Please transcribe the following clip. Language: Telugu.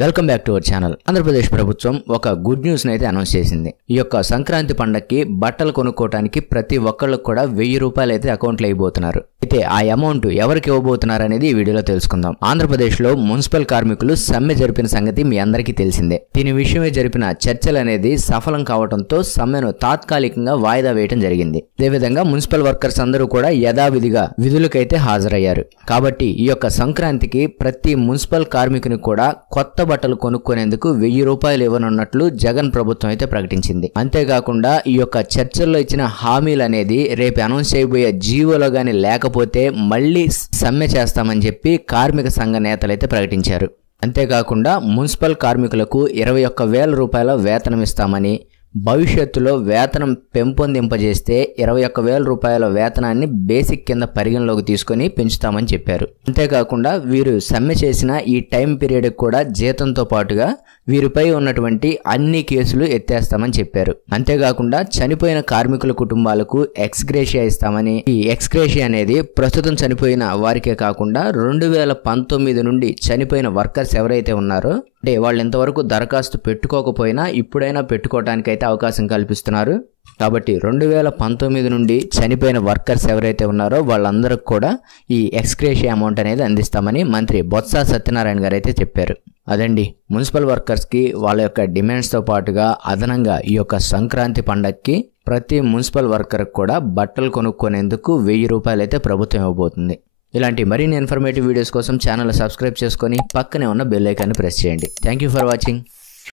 Welcome back to our channel. Andhra Pradesh ప్రభుత్వం ఒక గుడ్ న్యూస్ అయితే అనౌన్స్ చేసింది. ఈ యొక్క సంక్రాంతి పండగకి బట్టలు కొనుక్కోవడానికి ప్రతి ఒక్కళ్ళకు కూడా 1000 రూపాయలు అయితే అకౌంట్లో అయిపోతున్నారు. అయితే ఆ అమౌంట్ ఎవరికి ఇవ్వబోతున్నారు అనేది ఈ వీడియోలో తెలుసుకుందాం. ఆంధ్రప్రదేశ్ లో మున్సిపల్ కార్మికులు సమ్మె జరిపిన సంగతి మీ అందరికీ తెలిసిందే. దీని విషయమే జరిపిన చర్చలు అనేది సఫలం కావడంతో సమ్మెను తాత్కాలికంగా వాయిదా వేయడం జరిగింది. అదేవిధంగా మున్సిపల్ వర్కర్స్ అందరూ కూడా యథావిధిగా విధులకైతే హాజరయ్యారు. కాబట్టి ఈ యొక్క సంక్రాంతికి ప్రతి మున్సిపల్ కార్మికుని కూడా కొత్త బట్టలు కొనుక్కునేందుకు 1000 రూపాయలు ఇవ్వనున్నట్లు జగన్ ప్రభుత్వం అయితే ప్రకటించింది. అంతేకాకుండా ఈ యొక్క చర్చల్లో ఇచ్చిన హామీలు అనేది రేపు అనౌన్స్ చేయబోయే జీవోలో గానీ లేకపోతే మళ్లీ సమ్మె చేస్తామని చెప్పి కార్మిక సంఘ నేతలు అయితే ప్రకటించారు. అంతేకాకుండా మున్సిపల్ కార్మికులకు 21,000 రూపాయల వేతనం ఇస్తామని, భవిష్యత్తులో వేతనం పెంపొందింపజేస్తే 21,000 రూపాయల వేతనాన్ని బేసిక్ కింద పరిగణలోకి తీసుకొని పెంచుతామని చెప్పారు. అంతేకాకుండా వీరు సమ్మె చేసిన ఈ టైం పీరియడ్ కూడా జీతంతో పాటుగా వీరిపై ఉన్నటువంటి అన్ని కేసులు ఎత్తేస్తామని చెప్పారు. అంతేకాకుండా చనిపోయిన కార్మికుల కుటుంబాలకు ఎక్స్గ్రేషియా ఇస్తామని, ఈ ఎక్స్గ్రేషియా అనేది ప్రస్తుతం చనిపోయిన వారికే కాకుండా 2019 నుండి చనిపోయిన వర్కర్స్ ఎవరైతే ఉన్నారో, అంటే వాళ్ళు ఇంతవరకు దరఖాస్తు పెట్టుకోకపోయినా ఇప్పుడైనా పెట్టుకోవడానికి అయితే అవకాశం కల్పిస్తున్నారు. కాబట్టి 2019 నుండి చనిపోయిన వర్కర్స్ ఎవరైతే ఉన్నారో వాళ్ళందరికీ కూడా ఈ ఎక్స్గ్రేషియా అమౌంట్ అనేది అందిస్తామని మంత్రి బొత్స సత్యనారాయణ గారు అయితే చెప్పారు. అదండి మున్సిపల్ వర్కర్స్కి వాళ్ళ యొక్క డిమాండ్స్తో పాటుగా అదనంగా ఈ యొక్క సంక్రాంతి పండగకి ప్రతి మున్సిపల్ వర్కర్కి కూడా బట్టలు కొనుక్కునేందుకు 1000 రూపాయలు అయితే ప్రభుత్వం ఇవ్వబోతుంది. ఇలాంటి మరిన్ని ఇన్ఫర్మేటివ్ వీడియోస్ కోసం ఛానల్ సబ్స్క్రైబ్ చేసుకొని పక్కనే ఉన్న బెల్ ఐకాన్ని ప్రెస్ చేయండి. Thank you for watching.